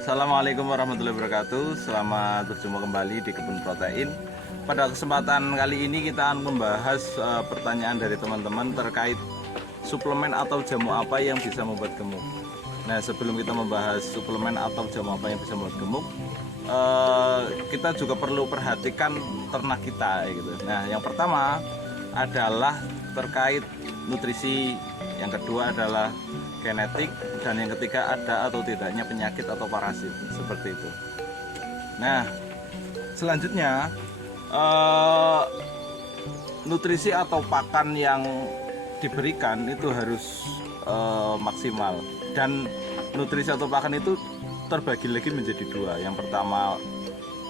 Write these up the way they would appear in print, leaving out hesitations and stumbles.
Assalamualaikum warahmatullahi wabarakatuh. Selamat berjumpa kembali di Kebun Protein. Pada kesempatan kali ini kita akan membahas pertanyaan dari teman-teman terkait suplemen atau jamu apa yang bisa membuat gemuk. Nah, sebelum kita membahas suplemen atau jamu apa yang bisa membuat gemuk, kita juga perlu perhatikan ternak kita gitu. Nah, yang pertama adalah terkait nutrisi, yang kedua adalah genetik, dan yang ketiga ada atau tidaknya penyakit atau parasit seperti itu. Nah, selanjutnya nutrisi atau pakan yang diberikan itu harus maksimal, dan nutrisi atau pakan itu terbagi lagi menjadi dua. Yang pertama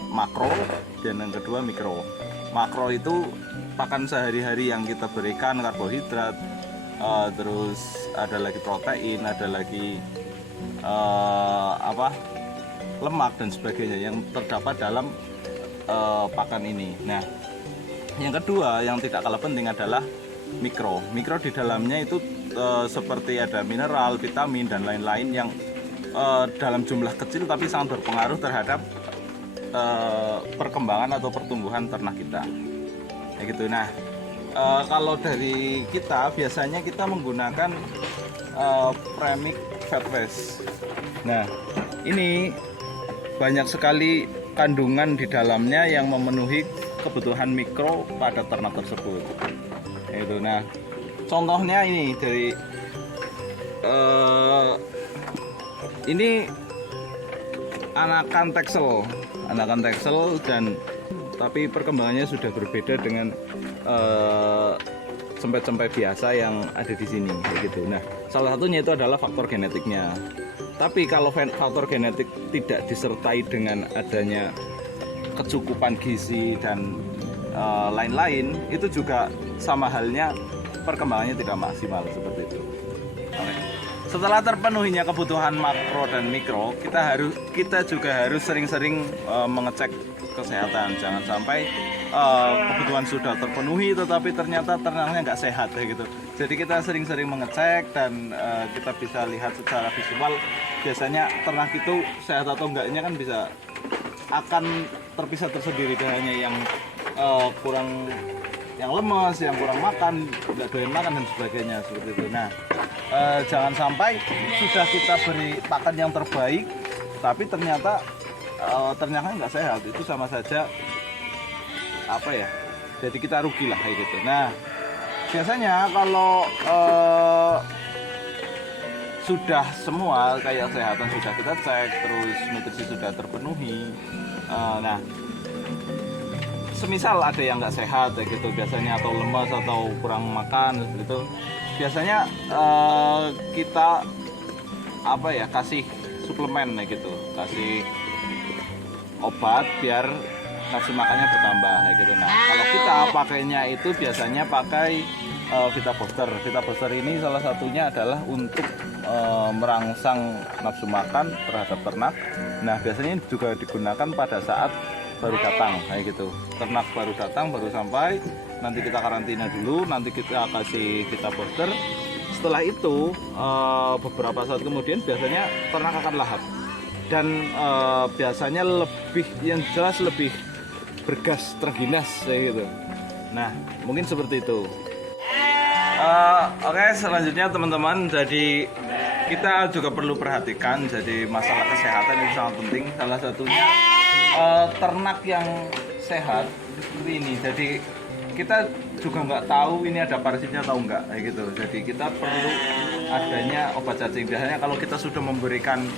makro dan yang kedua mikro. Makro itu pakan sehari-hari yang kita berikan, karbohidrat, terus ada lagi protein, ada lagi lemak dan sebagainya yang terdapat dalam pakan ini. Nah, yang kedua yang tidak kalah penting adalah mikro. Mikro di dalamnya itu seperti ada mineral, vitamin dan lain-lain yang dalam jumlah kecil tapi sangat berpengaruh terhadap perkembangan atau pertumbuhan ternak kita. Ya gitu. Nah, kalau dari kita biasanya kita menggunakan premix fat waste. Nah, ini banyak sekali kandungan di dalamnya yang memenuhi kebutuhan mikro pada ternak tersebut. Itu. Nah, contohnya ini dari ini anakan Texel dan tapi perkembangannya sudah berbeda dengan sempai-sempai biasa yang ada di sini gitu. Nah, salah satunya itu adalah faktor genetiknya. Tapi kalau faktor genetik tidak disertai dengan adanya kecukupan gizi dan lain-lain, itu juga sama halnya perkembangannya tidak maksimal seperti itu. Oke. Setelah terpenuhinya kebutuhan makro dan mikro, kita juga harus sering-sering mengecek kesehatan. Jangan sampai kebutuhan sudah terpenuhi tetapi ternyata ternaknya nggak sehat gitu. Jadi kita sering-sering mengecek dan kita bisa lihat secara visual biasanya ternak itu sehat atau enggaknya kan bisa akan terpisah tersendiri, hanya yang kurang, yang lemes, yang kurang makan, nggak doyan makan dan sebagainya seperti itu. Nah, jangan sampai sudah kita beri pakan yang terbaik tapi ternyata ternaknya nggak sehat. Itu sama saja jadi kita rugi lah kayak gitu. Nah, biasanya kalau sudah semua kayak kesehatan sudah kita cek, terus nutrisi sudah terpenuhi, nah semisal ada yang nggak sehat ya gitu biasanya, atau lemas atau kurang makan gitu, biasanya kita kasih suplemen ya gitu, kasih obat biar nafsu makannya bertambah ya gitu. Nah, kalau kita pakainya itu biasanya pakai Vita Booster. Vita Booster ini salah satunya adalah untuk merangsang nafsu makan terhadap ternak. Nah, biasanya juga digunakan pada saat baru datang kayak gitu. Ternak baru datang, baru sampai, nanti kita karantina dulu, nanti kita kasih Vita Booster. Setelah itu beberapa saat kemudian biasanya ternak akan lahap dan biasanya lebih bergas, terginas kayak gitu. Nah, mungkin seperti itu. Oke, selanjutnya teman-teman, jadi kita juga perlu perhatikan, jadi masalah kesehatan itu sangat penting. Salah satunya ternak yang sehat seperti ini. Jadi kita juga nggak tahu ini ada parasitnya atau enggak kayak gitu. Jadi kita perlu adanya obat cacing. Biasanya kalau kita sudah memberikan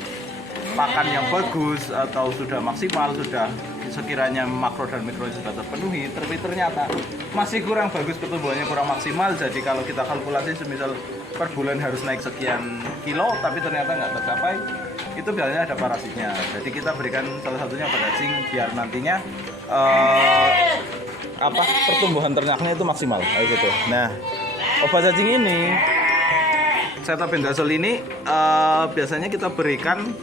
pakan yang bagus atau sudah maksimal, sudah sekiranya makro dan mikro sudah terpenuhi, tapi ternyata masih kurang bagus, pertumbuhannya kurang maksimal. Jadi kalau kita kalkulasi semisal per bulan harus naik sekian kilo tapi ternyata nggak tercapai, itu biasanya ada parasitnya. Jadi kita berikan salah satunya obat cacing biar nantinya pertumbuhan ternaknya itu maksimal kayak gitu. Nah, obat cacing ini, Cetabendazole ini biasanya kita berikan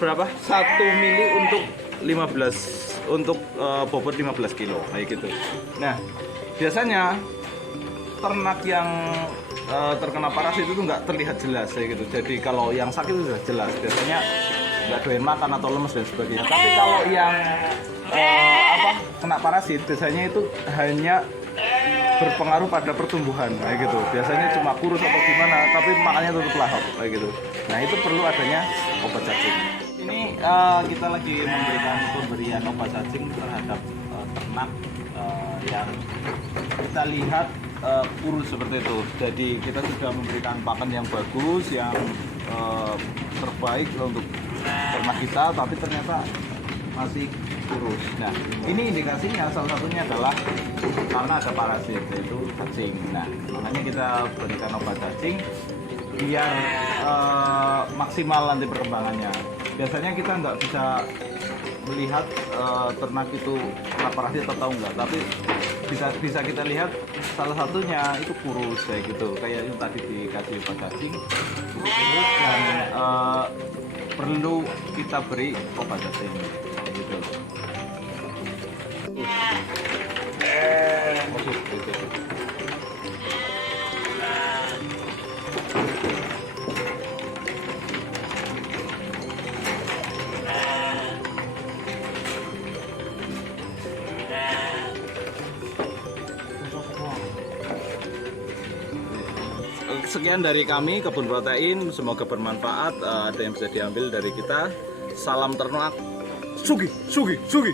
berapa? 1 mili untuk bobot 15 kilo kayak gitu. Nah, biasanya ternak yang terkena parasit itu nggak terlihat jelas kayak gitu. Jadi kalau yang sakit itu sudah jelas, biasanya nggak doyan makan atau lemes dan sebagainya. Tapi kalau yang kena parasit biasanya itu hanya berpengaruh pada pertumbuhan kayak gitu. Biasanya cuma kurus atau gimana, tapi makannya tetap lahap kayak gitu. Nah itu perlu adanya obat cacing. Ini kita lagi memberikan pemberian obat cacing terhadap ternak yang kita lihat kurus seperti itu. Jadi kita sudah memberikan pakan yang bagus, yang terbaik untuk ternak kita, tapi ternyata masih kurus. Nah, ini indikasinya salah satunya adalah karena ada parasit, yaitu cacing. Nah, makanya kita berikan obat cacing biar maksimal nanti perkembangannya. Biasanya kita nggak bisa melihat ternak itu kena parasit atau enggak, tapi bisa kita lihat salah satunya itu kurus kayak gitu, kayak yang tadi dikasih obat cacing kurus dan perlu kita beri obat cacing kayak gitu. Sekian dari kami Kebun Protein, semoga bermanfaat, ada yang bisa diambil dari kita. Salam ternak, sugi, sugi, sugi.